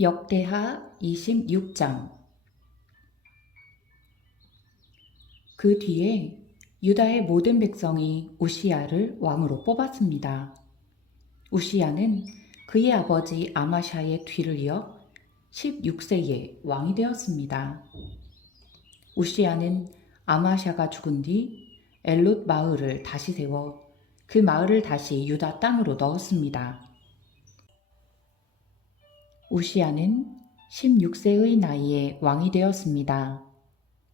역대하 26장. 그 뒤에 유다의 모든 백성이 우시야를 왕으로 뽑았습니다. 우시야는 그의 아버지 아마샤의 뒤를 이어 16세에 왕이 되었습니다. 우시야는 아마샤가 죽은 뒤 엘롯 마을을 다시 세워 그 마을을 다시 유다 땅으로 넣었습니다. 우시야는 16세의 나이에 왕이 되었습니다.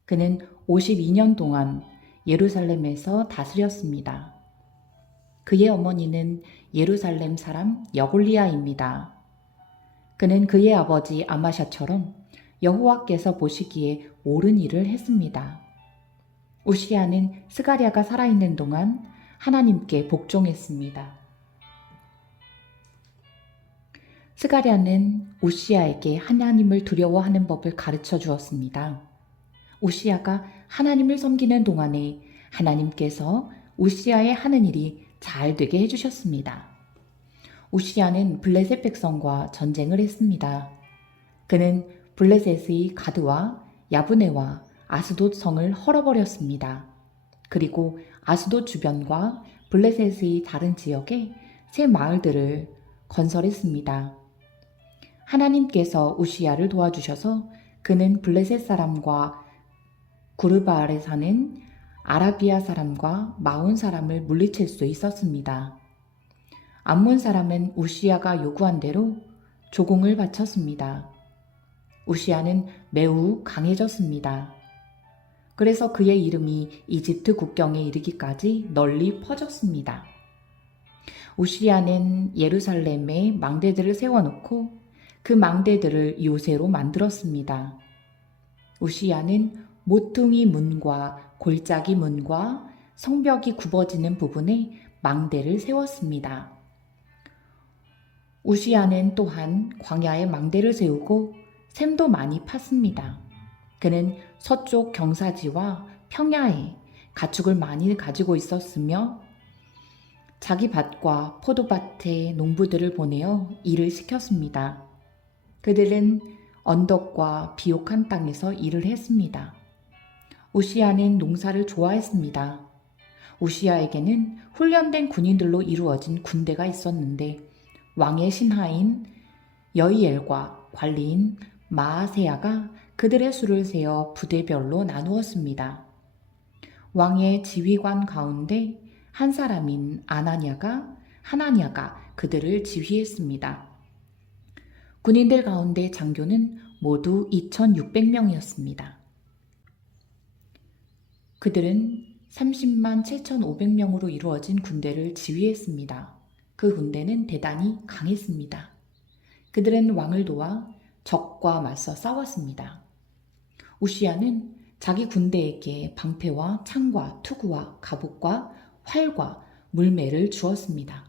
그는 52년 동안 예루살렘에서 다스렸습니다. 그의 어머니는 예루살렘 사람 여골리아입니다. 그는 그의 아버지 아마샤처럼 여호와께서 보시기에 옳은 일을 했습니다. 우시야는 스가랴가 살아있는 동안 하나님께 복종했습니다. 스가랴는 우시야에게 하나님을 두려워하는 법을 가르쳐 주었습니다. 우시야가 하나님을 섬기는 동안에 하나님께서 우시야의 하는 일이 잘 되게 해주셨습니다. 우시야는 블레셋 백성과 전쟁을 했습니다. 그는 블레셋의 가드와 야브네와 아스돗 성을 헐어버렸습니다. 그리고 아스돗 주변과 블레셋의 다른 지역에 새 마을들을 건설했습니다. 하나님께서 우시야를 도와주셔서 그는 블레셋 사람과 구르바알에 사는 아라비아 사람과 마온 사람을 물리칠 수 있었습니다. 암몬 사람은 우시야가 요구한 대로 조공을 바쳤습니다. 우시야는 매우 강해졌습니다. 그래서 그의 이름이 이집트 국경에 이르기까지 널리 퍼졌습니다. 우시야는 예루살렘에 망대들을 세워놓고 그 망대들을 요새로 만들었습니다. 우시야는 모퉁이 문과 골짜기 문과 성벽이 굽어지는 부분에 망대를 세웠습니다. 우시야는 또한 광야에 망대를 세우고 샘도 많이 팠습니다. 그는 서쪽 경사지와 평야에 가축을 많이 가지고 있었으며 자기 밭과 포도밭에 농부들을 보내어 일을 시켰습니다. 그들은 언덕과 비옥한 땅에서 일을 했습니다. 우시야는 농사를 좋아했습니다. 우시야에게는 훈련된 군인들로 이루어진 군대가 있었는데 왕의 신하인 여이엘과 관리인 마아세야가 그들의 수를 세어 부대별로 나누었습니다. 왕의 지휘관 가운데 한 사람인 하나냐가 그들을 지휘했습니다. 군인들 가운데 장교는 모두 2,600명이었습니다. 그들은 30만 7,500명으로 이루어진 군대를 지휘했습니다. 그 군대는 대단히 강했습니다. 그들은 왕을 도와 적과 맞서 싸웠습니다. 우시야는 자기 군대에게 방패와 창과 투구와 갑옷과 활과 물매를 주었습니다.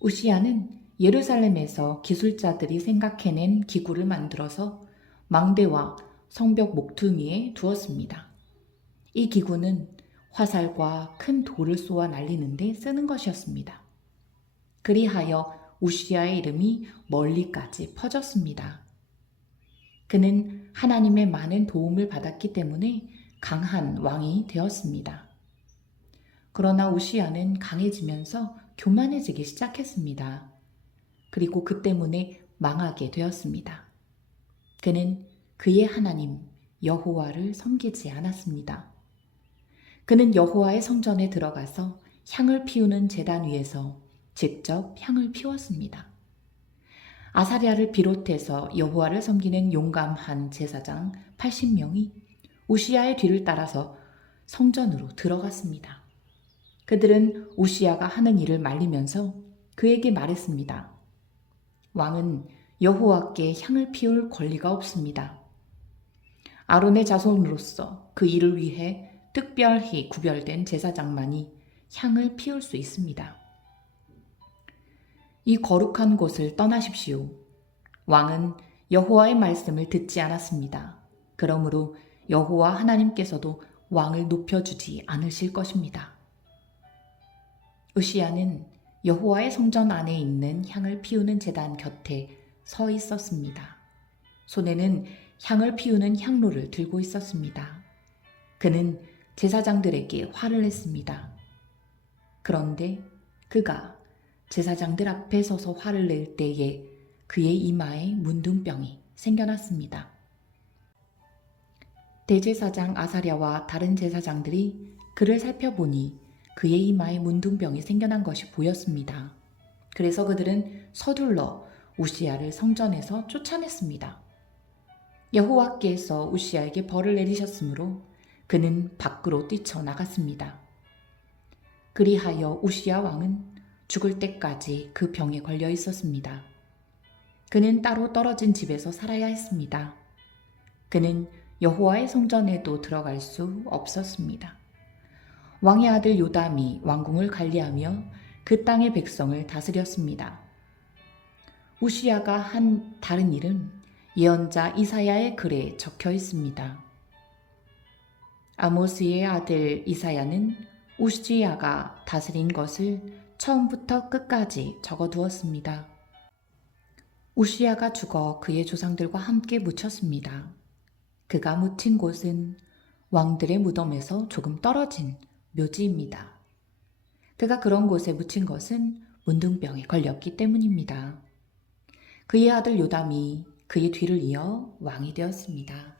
우시야는 예루살렘에서 기술자들이 생각해낸 기구를 만들어서 망대와 성벽 목퉁이에 두었습니다. 이 기구는 화살과 큰 돌을 쏘아 날리는데 쓰는 것이었습니다. 그리하여 우시야의 이름이 멀리까지 퍼졌습니다. 그는 하나님의 많은 도움을 받았기 때문에 강한 왕이 되었습니다. 그러나 우시야는 강해지면서 교만해지기 시작했습니다. 그리고 그 때문에 망하게 되었습니다. 그는 그의 하나님 여호와를 섬기지 않았습니다. 그는 여호와의 성전에 들어가서 향을 피우는 제단 위에서 직접 향을 피웠습니다. 아사랴를 비롯해서 여호와를 섬기는 용감한 제사장 80명이 우시야의 뒤를 따라서 성전으로 들어갔습니다. 그들은 우시야가 하는 일을 말리면서 그에게 말했습니다. 왕은 여호와께 향을 피울 권리가 없습니다. 아론의 자손으로서 그 일을 위해 특별히 구별된 제사장만이 향을 피울 수 있습니다. 이 거룩한 곳을 떠나십시오. 왕은 여호와의 말씀을 듣지 않았습니다. 그러므로 여호와 하나님께서도 왕을 높여주지 않으실 것입니다. 우시야는 여호와의 성전 안에 있는 향을 피우는 제단 곁에 서 있었습니다. 손에는 향을 피우는 향로를 들고 있었습니다. 그는 제사장들에게 화를 냈습니다. 그런데 그가 제사장들 앞에 서서 화를 낼 때에 그의 이마에 문둥병이 생겨났습니다. 대제사장 아사랴와 다른 제사장들이 그를 살펴보니 그의 이마에 문둥병이 생겨난 것이 보였습니다. 그래서 그들은 서둘러 우시야를 성전에서 쫓아냈습니다. 여호와께서 우시야에게 벌을 내리셨으므로 그는 밖으로 뛰쳐나갔습니다. 그리하여 우시야 왕은 죽을 때까지 그 병에 걸려 있었습니다. 그는 따로 떨어진 집에서 살아야 했습니다. 그는 여호와의 성전에도 들어갈 수 없었습니다. 왕의 아들 요담이 왕궁을 관리하며 그 땅의 백성을 다스렸습니다. 우시야가 한 다른 일은 예언자 이사야의 글에 적혀 있습니다. 아모스의 아들 이사야는 우시야가 다스린 것을 처음부터 끝까지 적어두었습니다. 우시야가 죽어 그의 조상들과 함께 묻혔습니다. 그가 묻힌 곳은 왕들의 무덤에서 조금 떨어진 묘지입니다. 그가 그런 곳에 묻힌 것은 문둥병에 걸렸기 때문입니다. 그의 아들 요담이 그의 뒤를 이어 왕이 되었습니다.